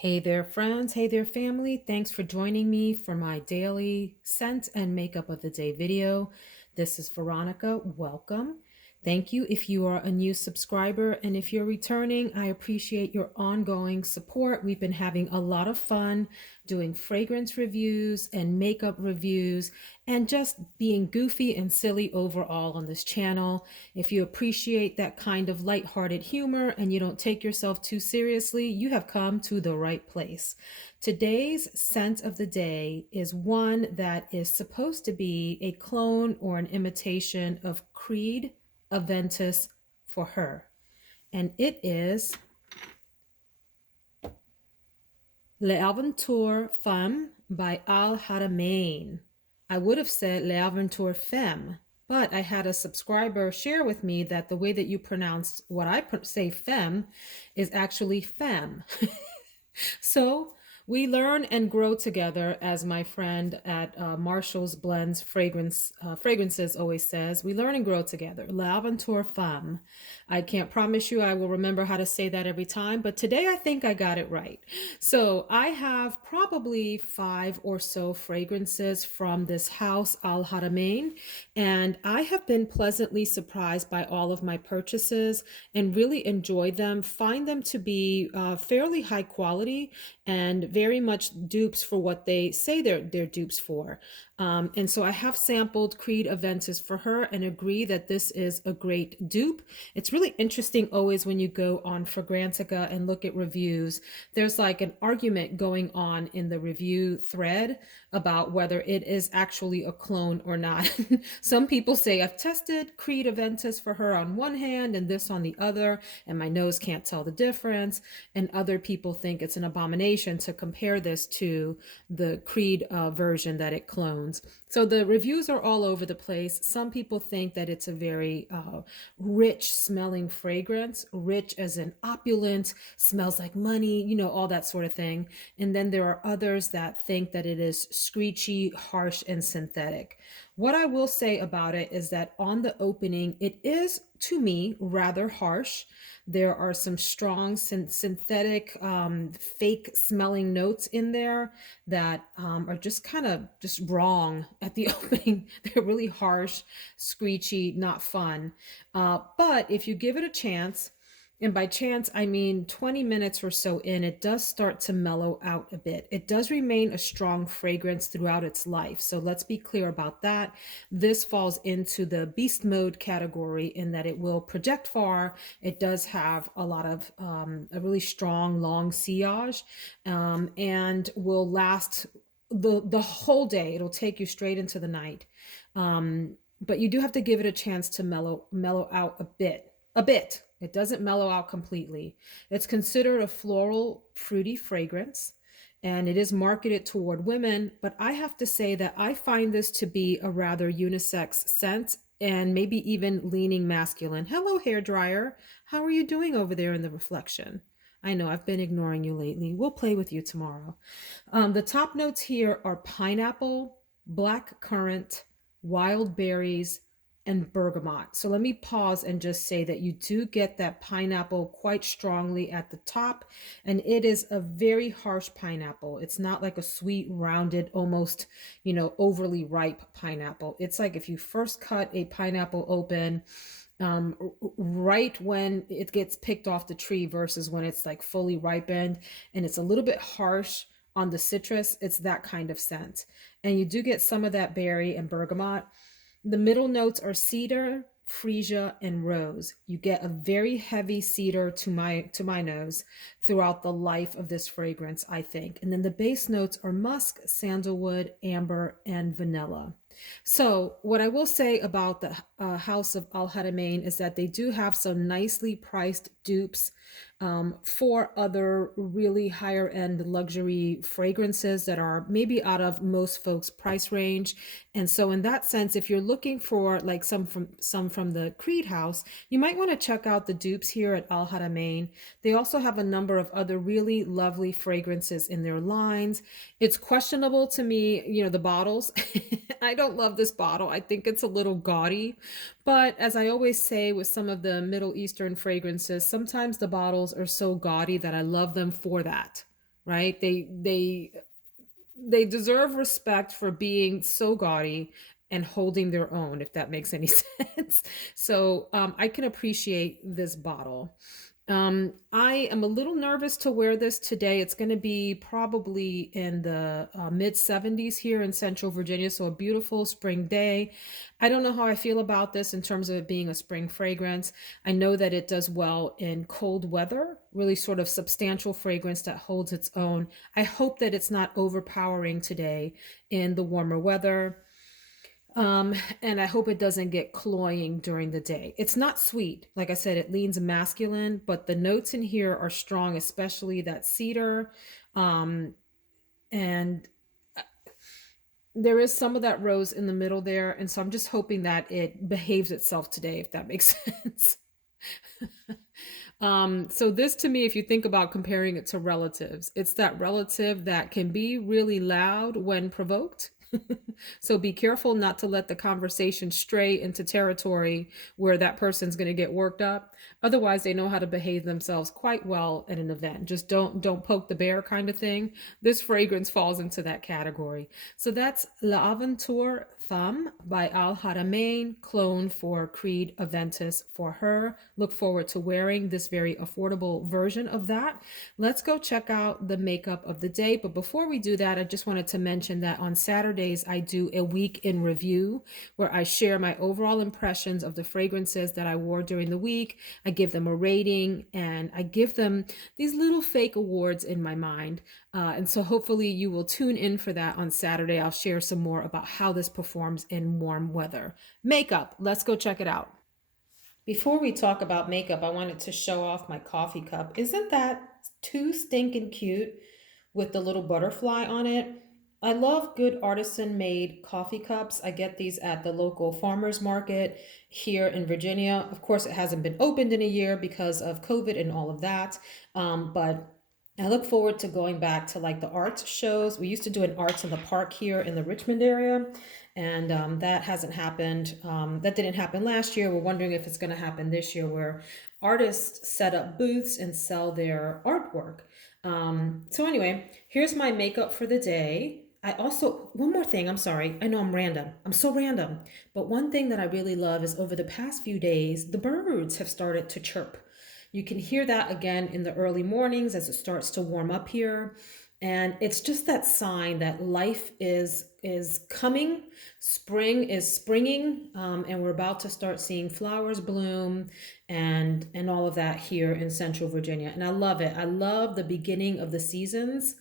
Hey there, friends. Hey there, family. Thanks for joining me for my daily scent and makeup of the day video. This is Veronica. Welcome. Thank you if you are a new subscriber, and if you're returning, I appreciate your ongoing support. We've been having a lot of fun doing fragrance reviews and makeup reviews and just being goofy and silly overall on this channel. If you appreciate that kind of lighthearted humor and you don't take yourself too seriously, you have come to the right place. Today's scent of the day is one that is supposed to be a clone or an imitation of Creed Aventus for her. And it is L'Aventure Femme by Haramain. I would have said L'Aventure Femme, but I had a subscriber share with me that the way that you pronounce what I say femme is actually femme. So we learn and grow together, as my friend at Marshall's Blends Fragrances always says. We learn and grow together. L'Aventure Femme. I can't promise you I will remember how to say that every time, but today I think I got it right. So I have probably 5 or so fragrances from this house, Al Haramain, and I have been pleasantly surprised by all of my purchases and really enjoyed them. Find them to be fairly high quality and very much dupes for what they say they're dupes for. And so I have sampled Creed Aventus for her and agree that this is a great dupe. It's really interesting always when you go on Fragrantica and look at reviews. There's like an argument going on in the review thread about whether it is actually a clone or not. Some people say, I've tested Creed Aventus for her on one hand and this on the other, and my nose can't tell the difference. And other people think it's an abomination to compare this to the Creed version that it clones. So the reviews are all over the place. Some people think that it's a very rich smelling fragrance, rich as in opulent, smells like money, you know, all that sort of thing. And then there are others that think that it is screechy, harsh, and synthetic. What I will say about it is that on the opening, it is, to me, rather harsh. There are some strong synthetic, fake smelling notes in there that are just kind of just wrong at the opening. They're really harsh, screechy, not fun. But if you give it a chance, and by chance, I mean 20 minutes or so in, it does start to mellow out a bit. It does remain a strong fragrance throughout its life. So let's be clear about that. This falls into the beast mode category in that it will project far. It does have a lot of a really strong, long sillage and will last the whole day. It'll take you straight into the night. But you do have to give it a chance to mellow out a bit. A bit. It doesn't mellow out completely. It's considered a floral, fruity fragrance, and it is marketed toward women. But I have to say that I find this to be a rather unisex scent and maybe even leaning masculine. Hello, hair dryer. How are you doing over there in the reflection? I know I've been ignoring you lately. We'll play with you tomorrow. The top notes here are pineapple, black currant, wild berries, and bergamot. So let me pause and just say that you do get that pineapple quite strongly at the top, and it is a very harsh pineapple. It's not like a sweet, rounded, almost, you know, overly ripe pineapple. It's like if you first cut a pineapple open, right when it gets picked off the tree versus when it's like fully ripened, and it's a little bit harsh on the citrus. It's that kind of scent. And you do get some of that berry and bergamot. The middle notes are cedar, freesia, and rose. You get a very heavy cedar to my nose throughout the life of this fragrance, I think. And then the base notes are musk, sandalwood, amber, and vanilla. So what I will say about the House of Al Haramain is that they do have some nicely priced dupes for other really higher end luxury fragrances that are maybe out of most folks' price range. And so in that sense, if you're looking for like some from the Creed house, you might want to check out the dupes here at Al Haramain. They also have a number of other really lovely fragrances in their lines. It's questionable to me, you know, the bottles. I don't love this bottle. I think it's a little gaudy, but as I always say with some of the Middle Eastern fragrances, sometimes the bottles are so gaudy that I love them for that, right? They deserve respect for being so gaudy and holding their own, if that makes any sense. So I can appreciate this bottle. I am a little nervous to wear this today. It's going to be probably in the mid 70s here in Central Virginia, so a beautiful spring day. I don't know how I feel about this in terms of it being a spring fragrance. I know that it does well in cold weather, really sort of substantial fragrance that holds its own. I hope that it's not overpowering today in the warmer weather. And I hope it doesn't get cloying during the day. It's not sweet. Like I said, it leans masculine, but the notes in here are strong, especially that cedar. Um, and there is some of that rose in the middle there. And so I'm just hoping that it behaves itself today, if that makes sense. So this to me, if you think about comparing it to relatives, it's that relative that can be really loud when provoked. So be careful not to let the conversation stray into territory where that person's going to get worked up. Otherwise, they know how to behave themselves quite well at an event. Just don't poke the bear kind of thing. This fragrance falls into that category. So that's L'Aventure Femme by Al Haramain, clone for Creed Aventus for her. Look forward to wearing this very affordable version of that. Let's go check out the makeup of the day. But before we do that, I just wanted to mention that on Saturdays, I do a week in review where I share my overall impressions of the fragrances that I wore during the week. I give them a rating and I give them these little fake awards in my mind. And so hopefully you will tune in for that on Saturday. I'll share some more about how this performs in warm weather. Makeup, let's go check it out. Before we talk about makeup, I wanted to show off my coffee cup. Isn't that too stinking cute with the little butterfly on it? I love good artisan made coffee cups. I get these at the local farmers market here in Virginia. Of course, it hasn't been opened in a year because of COVID and all of that. But I look forward to going back to like the arts shows. We used to do an arts in the park here in the Richmond area, and that hasn't happened. That didn't happen last year. We're wondering if it's going to happen this year, where artists set up booths and sell their artwork. So anyway, here's my makeup for the day. I also, one more thing, I'm sorry. I know I'm random. I'm so random. But one thing that I really love is over the past few days, the birds have started to chirp. You can hear that again in the early mornings as it starts to warm up here. And it's just that sign that life is coming, spring is springing, and we're about to start seeing flowers bloom and all of that here in Central Virginia. And I love it. I love the beginning of the seasons.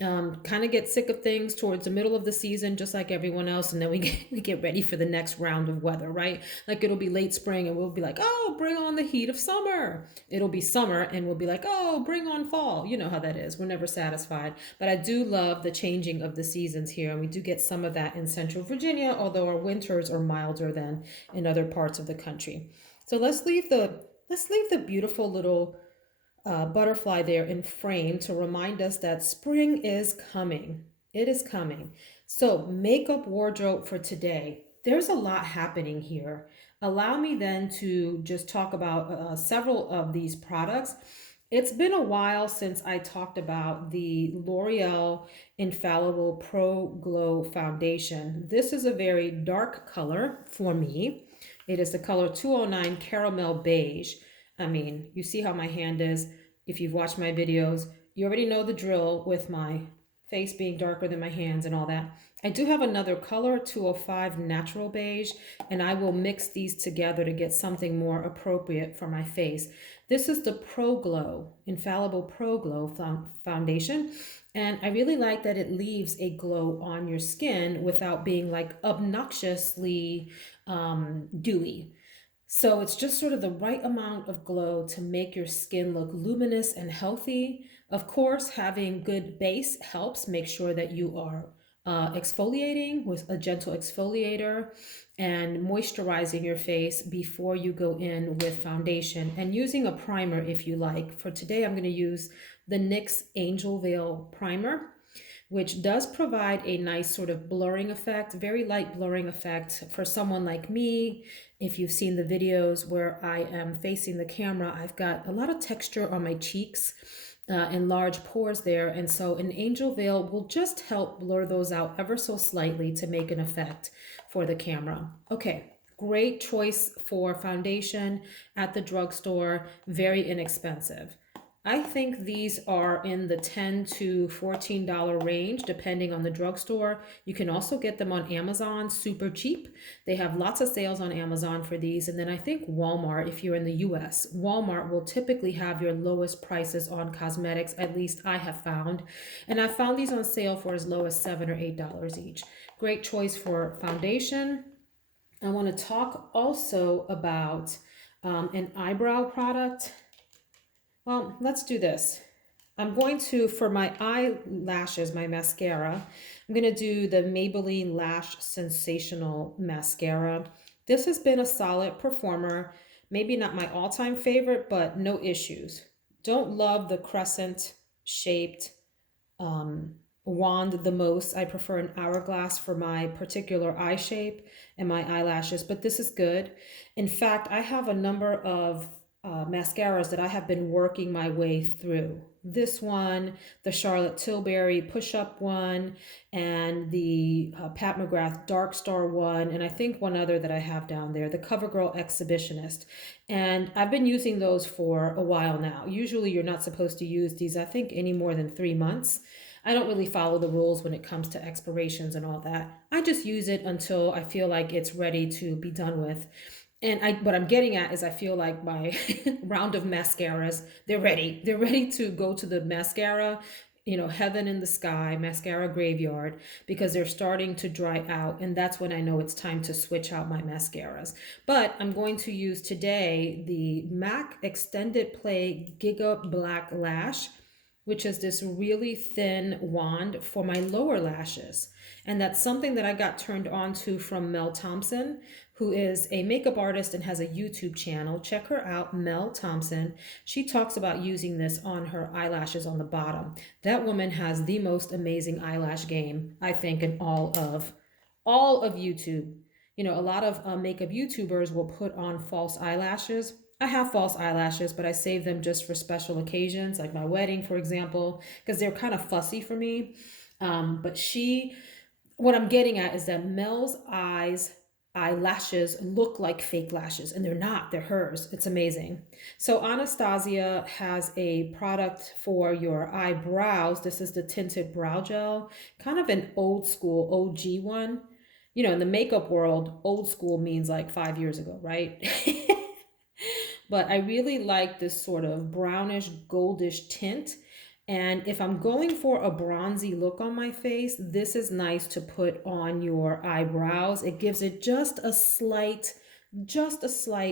Kind of get sick of things towards the middle of the season, just like everyone else, and then we get ready for the next round of weather, right? Like it'll be late spring, and we'll be like, oh, bring on the heat of summer. It'll be summer, and we'll be like, oh, bring on fall. You know how that is. We're never satisfied. But I do love the changing of the seasons here, and we do get some of that in Central Virginia, although our winters are milder than in other parts of the country. So let's leave the beautiful little butterfly there in frame to remind us that spring is coming. It is coming. So, makeup wardrobe for today. There's a lot happening here. Allow me then to just talk about several of these products. It's been a while since I talked about the L'Oreal Infallible Pro Glow Foundation. This is a very dark color for me. It is the color 209 Caramel Beige. I mean, you see how my hand is. If you've watched my videos, you already know the drill with my face being darker than my hands and all that. I do have another color, 205 Natural Beige, and I will mix these together to get something more appropriate for my face. This is the ProGlow, Infallible ProGlow foundation, and I really like that it leaves a glow on your skin without being like obnoxiously dewy. So it's just sort of the right amount of glow to make your skin look luminous and healthy. Of course, having good base helps make sure that you are exfoliating with a gentle exfoliator and moisturizing your face before you go in with foundation and using a primer if you like. For today, I'm going to use the NYX Angel Veil Primer, which does provide a nice sort of blurring effect, very light blurring effect for someone like me. If you've seen the videos where I am facing the camera, I've got a lot of texture on my cheeks. and large pores there. And so an angel veil will just help blur those out ever so slightly to make an effect for the camera. Okay, great choice for foundation at the drugstore, very inexpensive. I think these are in the $10 to $14 range, depending on the drugstore. You can also get them on Amazon, super cheap. They have lots of sales on Amazon for these. And then I think Walmart, if you're in the US, Walmart will typically have your lowest prices on cosmetics, at least I have found. And I found these on sale for as low as $7 or $8 each. Great choice for foundation. I want to talk also about an eyebrow product. Well, let's do this. I'm going to, for my eyelashes, my mascara, I'm going to do the Maybelline Lash Sensational Mascara. This has been a solid performer. Maybe not my all-time favorite, but no issues. Don't love the crescent shaped wand the most. I prefer an hourglass for my particular eye shape and my eyelashes, but this is good. In fact, I have a number of mascaras that I have been working my way through. This one, the Charlotte Tilbury push-up one, and the Pat McGrath Dark Star one, and I think one other that I have down there, the CoverGirl Exhibitionist. And I've been using those for a while now. Usually you're not supposed to use these, I think, any more than 3 months. I don't really follow the rules when it comes to expirations and all that. I just use it until I feel like it's ready to be done with. And what I'm getting at is I feel like my round of mascaras, they're ready. They're ready to go to the mascara, heaven in the sky, mascara graveyard, because they're starting to dry out. And that's when I know it's time to switch out my mascaras. But I'm going to use today the MAC Extended Play Giga Black Lash, which is this really thin wand for my lower lashes. And that's something that I got turned on to from Mel Thompson, who is a makeup artist and has a YouTube channel. Check her out, Mel Thompson. She talks about using this on her eyelashes on the bottom. That woman has the most amazing eyelash game, I think, in all of YouTube. A lot of makeup YouTubers will put on false eyelashes. I have false eyelashes, but I save them just for special occasions, like my wedding, for example, because they're kind of fussy for me. But what I'm getting at is that Mel's eyelashes look like fake lashes, and they're not, they're hers. It's amazing. So Anastasia has a product for your eyebrows. This is the tinted brow gel, kind of an old school OG one. In the makeup world, old school means like 5 years ago, right? But I really like this sort of brownish, goldish tint. And if I'm going for a bronzy look on my face, this is nice to put on your eyebrows. It gives it just a slight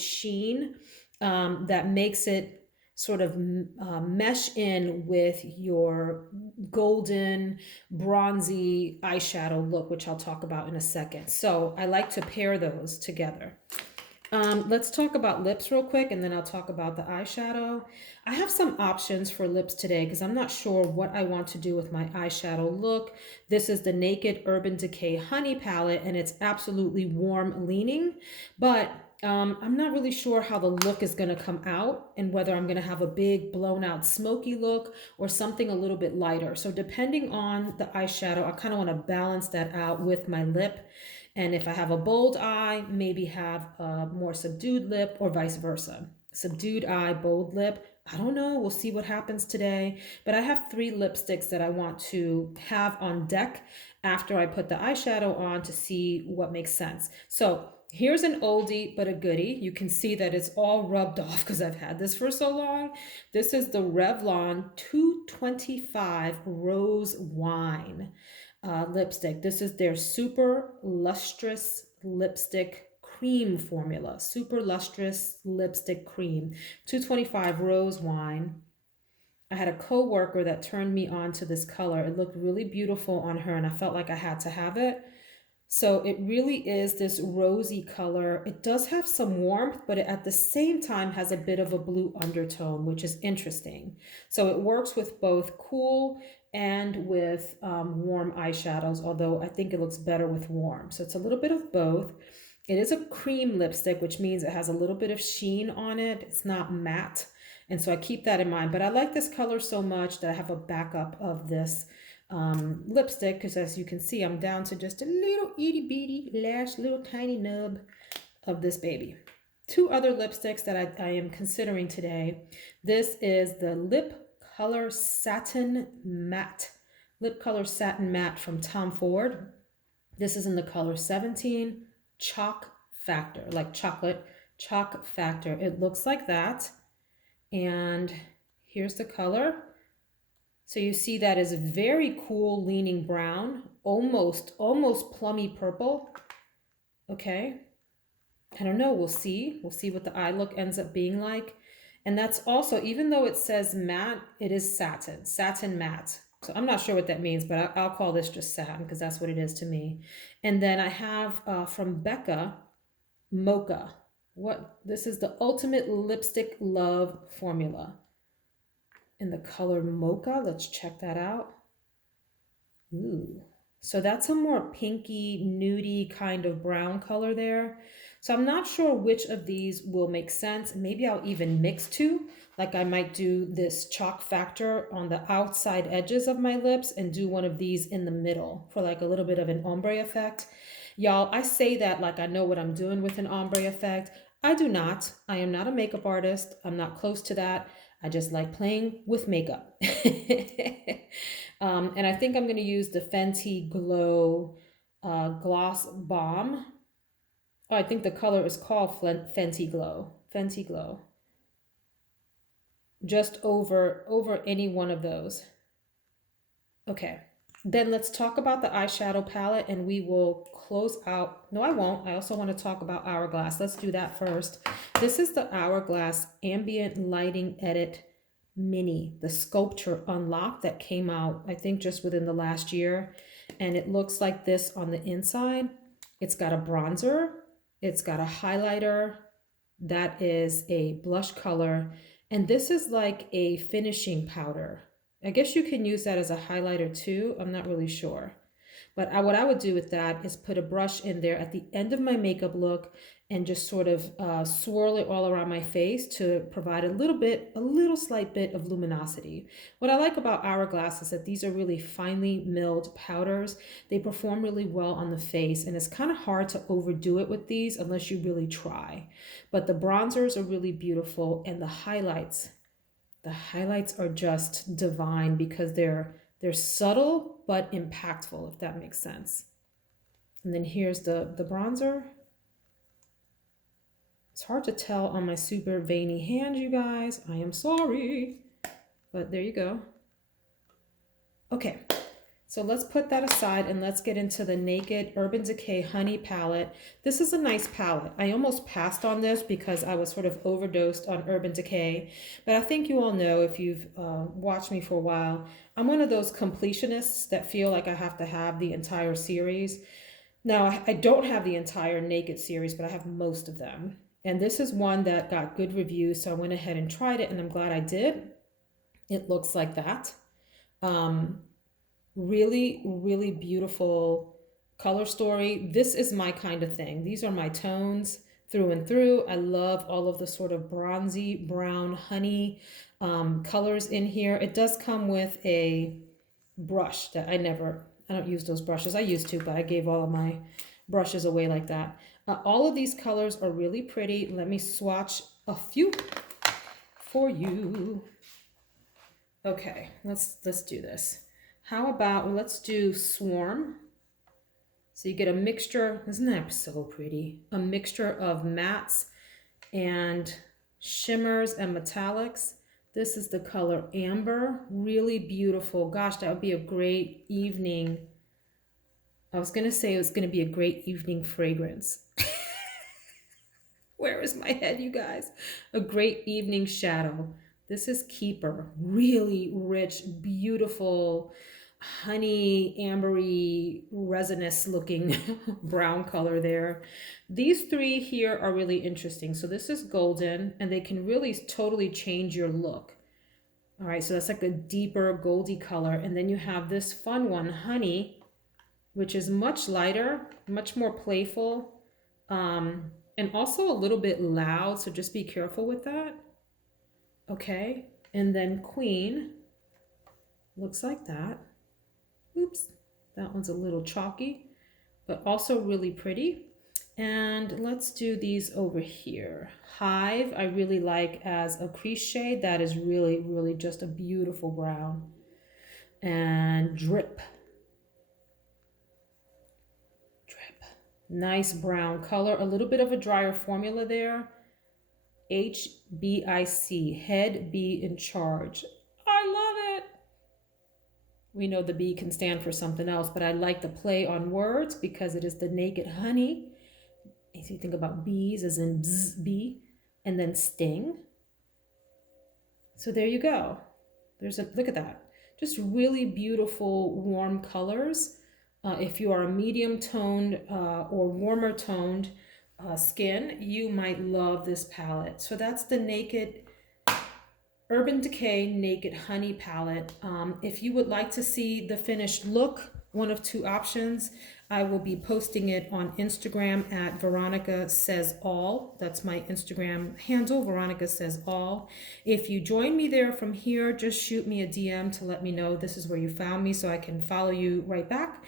sheen that makes it sort of mesh in with your golden, bronzy eyeshadow look, which I'll talk about in a second. So I like to pair those together. Let's talk about lips real quick, and then I'll talk about the eyeshadow. I have some options for lips today because I'm not sure what I want to do with my eyeshadow look. This is the Naked Urban Decay Honey Palette, and it's absolutely warm leaning, but I'm not really sure how the look is going to come out and whether I'm going to have a big blown out smoky look or something a little bit lighter. So depending on the eyeshadow, I kind of want to balance that out with my lip. And if I have a bold eye, maybe have a more subdued lip, or vice versa. Subdued eye, bold lip. I don't know. We'll see what happens today. But I have 3 lipsticks that I want to have on deck after I put the eyeshadow on to see what makes sense. So here's an oldie but a goodie. You can see that it's all rubbed off because I've had this for so long. This is the Revlon 225 Rose Wine lipstick. This is their super lustrous lipstick cream formula. Super lustrous lipstick cream. 225 Rose Wine. I had a co-worker that turned me on to this color. It looked really beautiful on her, and I felt like I had to have it. So it really is this rosy color. It does have some warmth, but it at the same time has a bit of a blue undertone, which is interesting. So it works with both cool and with warm eyeshadows, although I think it looks better with warm. So it's a little bit of both. It is a cream lipstick, which means it has a little bit of sheen on it. It's not matte. And so I keep that in mind. But I like this color so much that I have a backup of this lipstick, because as you can see, I'm down to just a little itty bitty lash, little tiny nub of this baby. Two other lipsticks that I am considering today. This is the Lip Color Satin Matte. Lip Color Satin Matte from Tom Ford. This is in the color 17, Chalk Factor, like chocolate, Chalk Factor. It looks like that. And here's the color. So you see that is a very cool leaning brown, almost plummy purple. Okay. I don't know, we'll see. We'll see what the eye look ends up being like. And that's also, even though it says matte, it is satin matte. So I'm not sure what that means, but I'll call this just satin because that's what it is to me. And then I have from Becca, Mocha. This is the Ultimate Lipstick Love Formula. In the color Mocha, let's check that out. Ooh. So that's a more pinky, nudie kind of brown color there. So I'm not sure which of these will make sense. Maybe I'll even mix two. Like I might do this Chalk Factor on the outside edges of my lips and do one of these in the middle for like a little bit of an ombre effect. Y'all, I say that like I know what I'm doing with an ombre effect. I do not. I am not a makeup artist. I'm not close to that. I just like playing with makeup. And I think I'm going to use the Fenty Glow Gloss Bomb. Oh, I think the color is called Fenty Glow. Fenty Glow. Just over any one of those. Okay. Then let's talk about the eyeshadow palette and we will close out. No, I won't. I also want to talk about Hourglass. Let's do that first. This is the Hourglass Ambient Lighting Edit Mini, the Sculpture Unlock that came out, I think, just within the last year. And it looks like this on the inside. It's got a bronzer. It's got a highlighter. That is a blush color. And this is like a finishing powder. I guess you can use that as a highlighter too. I'm not really sure. But what I would do with that is put a brush in there at the end of my makeup look and just sort of swirl it all around my face to provide a little slight bit of luminosity. What I like about Hourglass is that these are really finely milled powders. They perform really well on the face, and it's kind of hard to overdo it with these unless you really try. But the bronzers are really beautiful, and the highlights are just divine because they're subtle but impactful, if that makes sense. And then here's the bronzer. It's hard to tell on my super veiny hand, you guys. I am sorry, but there you go. Okay, so let's put that aside and let's get into the Naked Urban Decay Honey palette. This is a nice palette. I almost passed on this because I was sort of overdosed on Urban Decay, but I think you all know, if you've watched me for a while, I'm one of those completionists that feel like I have to have the entire series. Now, I don't have the entire Naked series, but I have most of them. And this is one that got good reviews, so I went ahead and tried it, and I'm glad I did. It looks like that. Really, really beautiful color story. This is my kind of thing. These are my tones through and through. I love all of the sort of bronzy, brown, honey colors in here. It does come with a brush that I don't use those brushes. I used to, but I gave all of my brushes away like that. All of these colors are really pretty. Let me swatch a few for you. Okay, let's do this. How about, let's do Swarm. So you get a mixture, isn't that so pretty? A mixture of mattes and shimmers and metallics. This is the color Amber, really beautiful. Gosh, that would be a great evening. I was gonna say it was gonna be a great evening fragrance. Where is my head, you guys? A great evening shadow. This is Keeper, really rich, beautiful, honey, ambery, resinous looking brown color there. These three here are really interesting. So this is golden, and they can really totally change your look. All right, so that's like a deeper goldy color. And then you have this fun one, Honey, which is much lighter, much more playful, and also a little bit loud. So just be careful with that. Okay, and then Queen looks like that. Oops, that one's a little chalky, but also really pretty. And let's do these over here. Hive, I really like as a crease shade. That is really, really just a beautiful brown. And Drip. Drip. Nice brown color. A little bit of a drier formula there. HBIC, Head Be in Charge. I love it. We know the B can stand for something else, but I like the play on words because it is the naked honey. If you think about bees as in bzz, bee, and then sting. So there you go. Look at that. Just really beautiful warm colors. If you are a medium toned or warmer toned skin, you might love this palette. So that's the Naked Urban Decay Naked Honey palette. If you would like to see the finished look, one of two options, I will be posting it on Instagram at Veronica Says All. That's my Instagram handle, Veronica Says All. If you join me there from here, just shoot me a DM to let me know this is where you found me so I can follow you right back.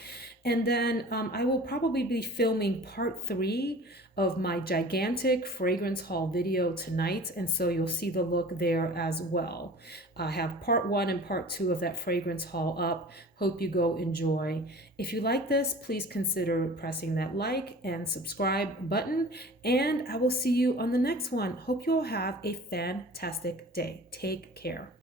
And then I will probably be filming part 3 of my gigantic fragrance haul video tonight, and so you'll see the look there as well. I have part 1 and part 2 of that fragrance haul up. Hope you go enjoy. If you like this, please consider pressing that like and subscribe button, and I will see you on the next one. Hope you all have a fantastic day. Take care.